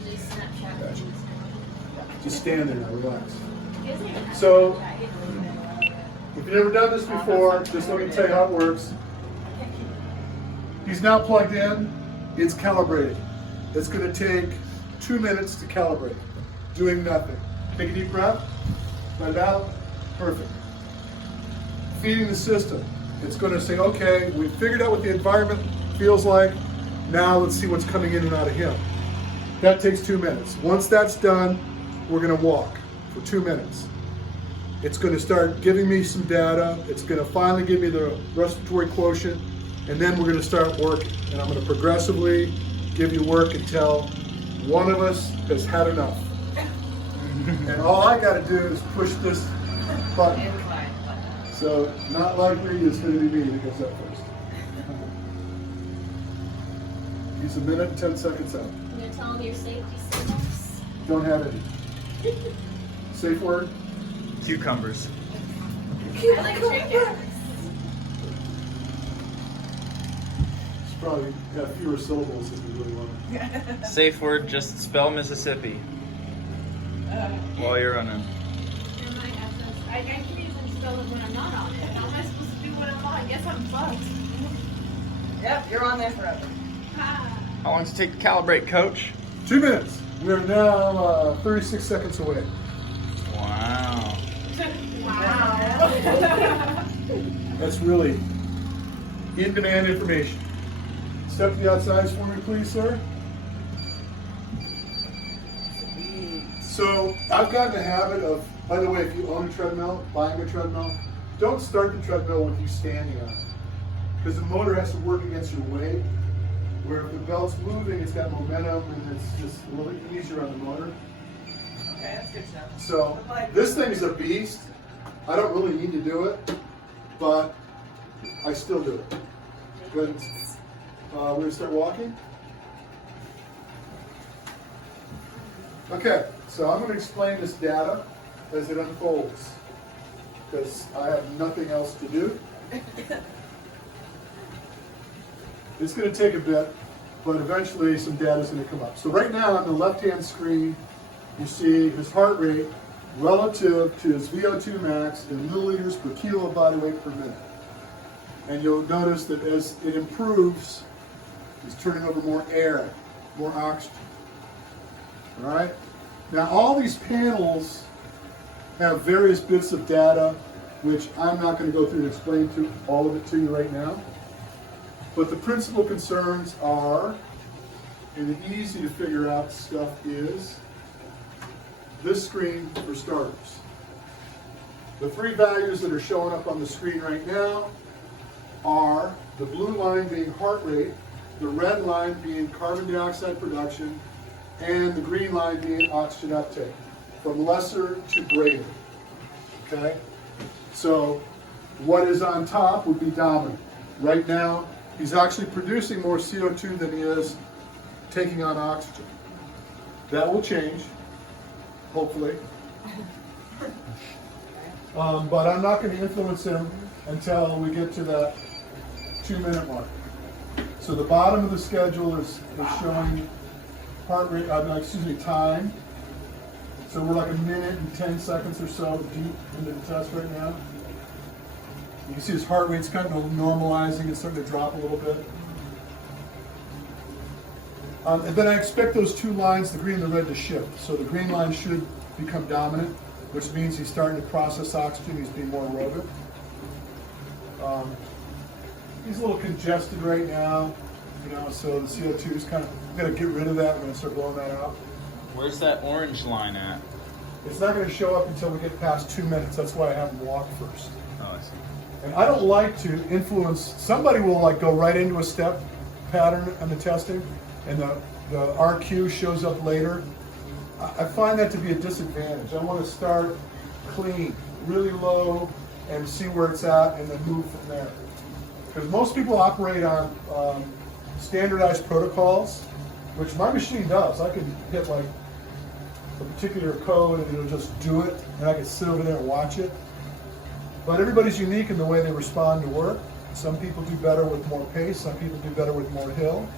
just Snapchat. Gotcha. Just stand there now, relax. So, if you've never done this before, just let me tell you how it works. He's now plugged in, it's calibrated. It's going to take 2 minutes to calibrate, doing nothing. Take a deep breath, let it out, perfect. Feeding the system, it's going to say, okay, we figured out what the environment feels like, now let's see what's coming in and out of him. That takes 2 minutes. Once that's done, we're going to walk for 2 minutes. It's going to start giving me some data. It's going to finally give me the respiratory quotient, and then we're going to start working. And I'm going to progressively give you work until one of us has had enough. And all I got to do is push this button. So not likely it's going to be me that goes up first. He's a minute and 10 seconds out. I'm going to tell him your safety signals. Don't have any. Safe word? Cucumbers. I like chicken. It's probably got fewer syllables if you really want it. Safe word, just spell Mississippi while you're running. I can even spell it when I'm not on it. How am I supposed to do when I'm on? I guess I'm fucked. Yep, you're on there forever. How long does it take to calibrate, Coach? 2 minutes. We're now 36 seconds away. Wow. Wow. That's really in-demand information. Step to the outsides for me, please, sir. So I've gotten a habit of, by the way, if you own a treadmill, buying a treadmill, don't start the treadmill with you standing on it. Because the motor has to work against your weight. Where if the belt's moving, it's got momentum and it's just a little easier on the motor. Okay, that's good stuff. So this thing is a beast. I don't really need to do it, but I still do it. Good. We're gonna start walking. Okay, so I'm gonna explain this data as it unfolds because I have nothing else to do. It's going to take a bit, but eventually some data is going to come up. So right now on the left-hand screen, you see his heart rate relative to his VO2 max in milliliters per kilo of body weight per minute. And you'll notice that as it improves, he's turning over more air, more oxygen. All right? Now all these panels have various bits of data, which I'm not going to go through and explain all of it to you right now. But the principal concerns are, and the easy to figure out stuff is, this screen for starters. The three values that are showing up on the screen right now are the blue line being heart rate, the red line being carbon dioxide production, and the green line being oxygen uptake, from lesser to greater. Okay? So what is on top would be dominant. Right now, he's actually producing more CO2 than he is taking on oxygen. That will change, hopefully. But I'm not going to influence him until we get to that 2 minute mark. So the bottom of the schedule is showing heart rate, time. So we're like a minute and 10 seconds or so deep into the test right now. You can see his heart rate's kind of normalizing and starting to drop a little bit. And then I expect those two lines, the green and the red, to shift. So the green line should become dominant, which means he's starting to process oxygen, he's being more aerobic. He's a little congested right now, so the CO2 is kind of, we're going to get rid of that, we're going to start blowing that out. Where's that orange line at? It's not going to show up until we get past 2 minutes, that's why I have him walk first. Oh, I see. And I don't like to influence, somebody will go right into a step pattern on the testing, and the RQ shows up later. I find that to be a disadvantage. I want to start clean, really low, and see where it's at, and then move from there. Because most people operate on standardized protocols, which my machine does. I can hit a particular code and it'll just do it, and I can sit over there and watch it. But everybody's unique in the way they respond to work. Some people do better with more pace, some people do better with more hill.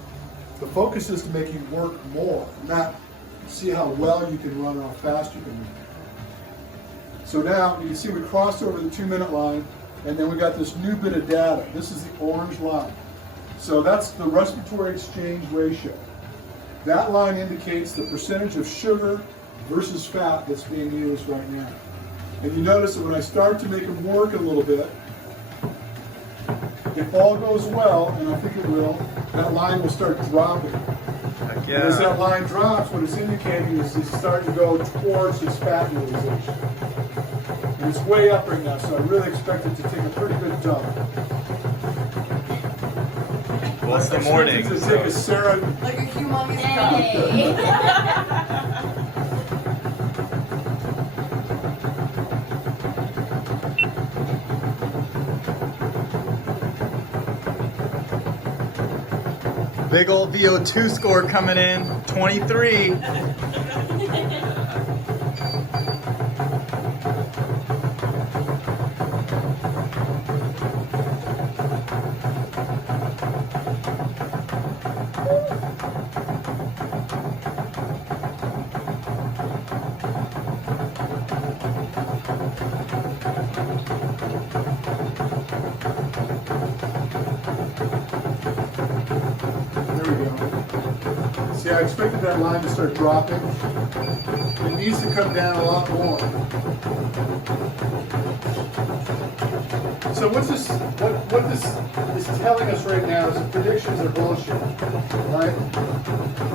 The focus is to make you work more, not see how well you can run and how fast you can run. So now you can see we crossed over the 2-minute line, and then we got this new bit of data. This is the orange line. So that's the respiratory exchange ratio. That line indicates the percentage of sugar versus fat that's being used right now. And you notice that when I start to make them work a little bit, if all goes well, and I think it will, that line will start dropping. Heck And as yeah. that line drops, what it's indicating is it's starting to go towards its fat utilization. And it's way up right now, so I really expect it to take a pretty good dump. Well, it's the I expect morning. it to So. take a Sarah. Like a humongous cup. Big old VO2 score coming in, 23. There we go. See, I expected that line to start dropping. It needs to come down a lot more. So what this is telling us right now is the predictions are bullshit, right?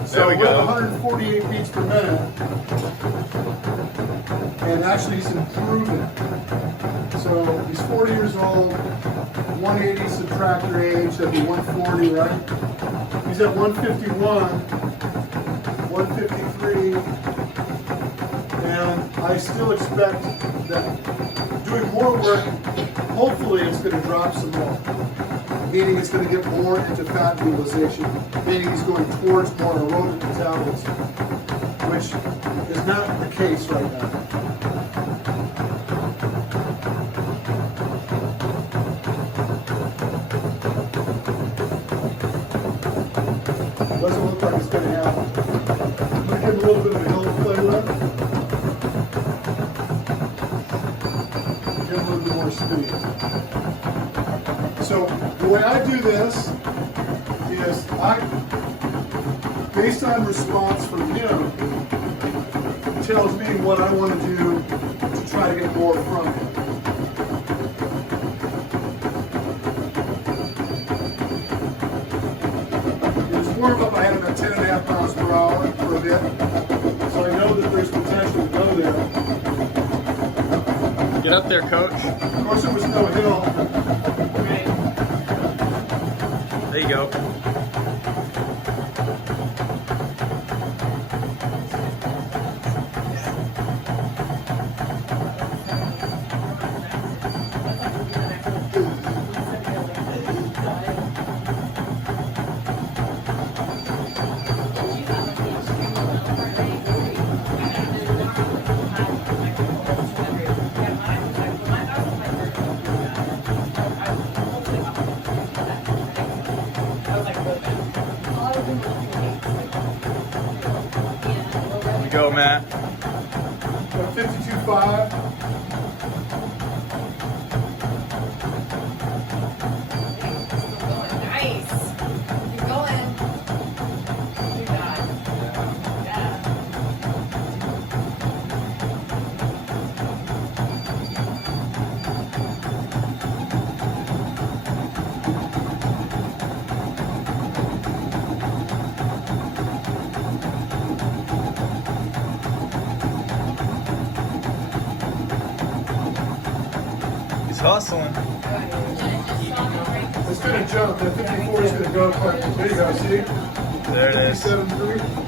So There we we're go. at 148 beats per minute, and actually he's improving. So he's 40 years old, 180 subtract your age, that'd be 140, right? He's at 151, 153, and I still expect that doing more work, hopefully it's going to drop some more. Meaning it's going to get more into fat utilization, meaning he's going towards more aerobic metabolism, which is not the case right now. Doesn't look like it's going to happen. I'm going to give him a little bit of a hill to play with. Give him a little bit more speed. So the way I do this is based on response from him, it tells me what I want to do to try to get more from him. Warm up, I had him at 10.5 miles per hour for a bit, so I know that there's potential to go there. Get up there, coach. Of course, there was no hill. There you go. Here we go, Matt. 52.5. Nice. Keep going. You got it. Yeah. He's hustling. It's going to jump. That 54 is going to go quite. There you go. See? There it is. 57.3.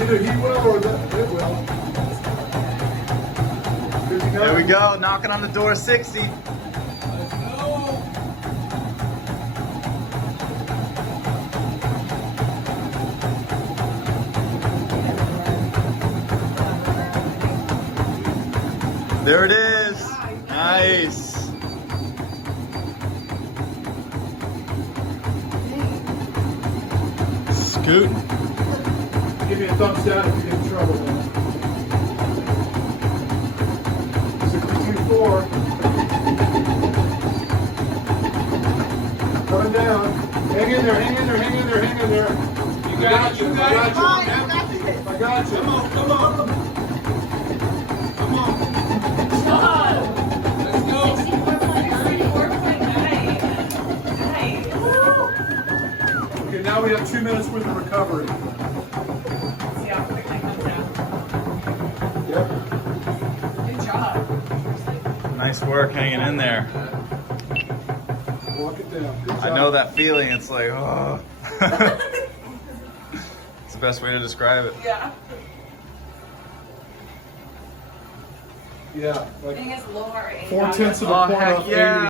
Either he will or it will. 59. There we go. Knocking on the door, 60. There it is. Nice. Scoot. Give me a thumbs down if you get in trouble, man. 62.4. Coming down. Hang in there, hang in there, hang in there, hang in there. You got it, you got it. I got you. Come on, come on. Come on. Let's go. 64.9. Nice. Okay, now we have 2 minutes worth of recovery. See how quick that comes down. Yep. Good job. Nice work hanging in there. Walk it down. Good I job. know that feeling. It's like, oh. It's the best way to describe it. Yeah. Yeah, I like think it's low heart rate. 4/10 of a Oh, point heck off yeah. 80.